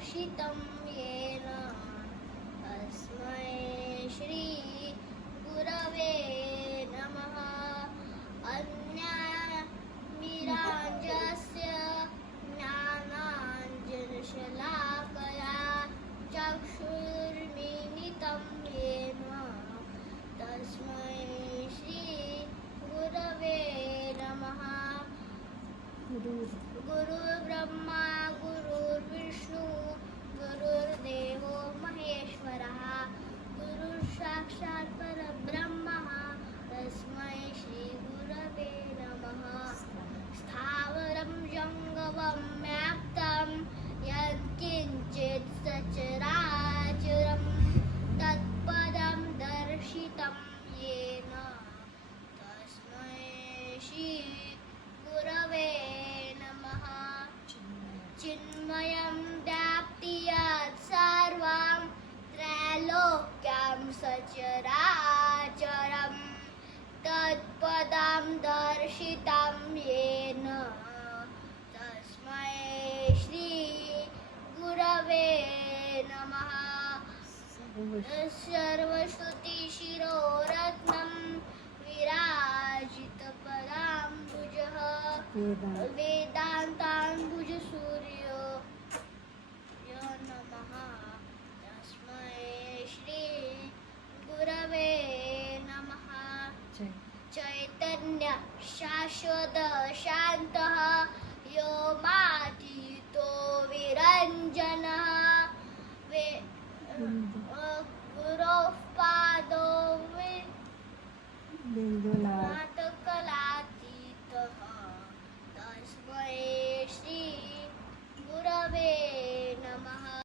दर्शितं येन तस्मै श्री गुरवे नमः। अन्यामिराजस्य ज्ञानाञ्जनशलाकया चक्षुर्मिलितं येन तस्मै श्री गुरवे नमः। गुरुर्ब्रह्मा गुरुर्विष्णु गुरुर्देवो महेश्वरः गुरुसाक्षात् परब्रह्मः तस्मै श्री गुरवे नमः। स्थावरं जङ्गमं व्याप्तं यत्किञ्चित् सचराचरं तत्पदं दर्शितं येन तस्मै श्री गुरवे नमः। चिन्मयं व्याप्ति यत् सर्वं त्रैलोक्यं सचराचरं तत्पदं दर्शितं येन तस्मै श्री गुरवे नमः। सर्वश्रुतिशिरोरत्नं विराजितपदाम्बुजः वेदान्ताम्बुजसूर्यो यो नमः तस्मै श्री गुरवे नमः। चैतन्य शाश्वत शान्तः यो मात्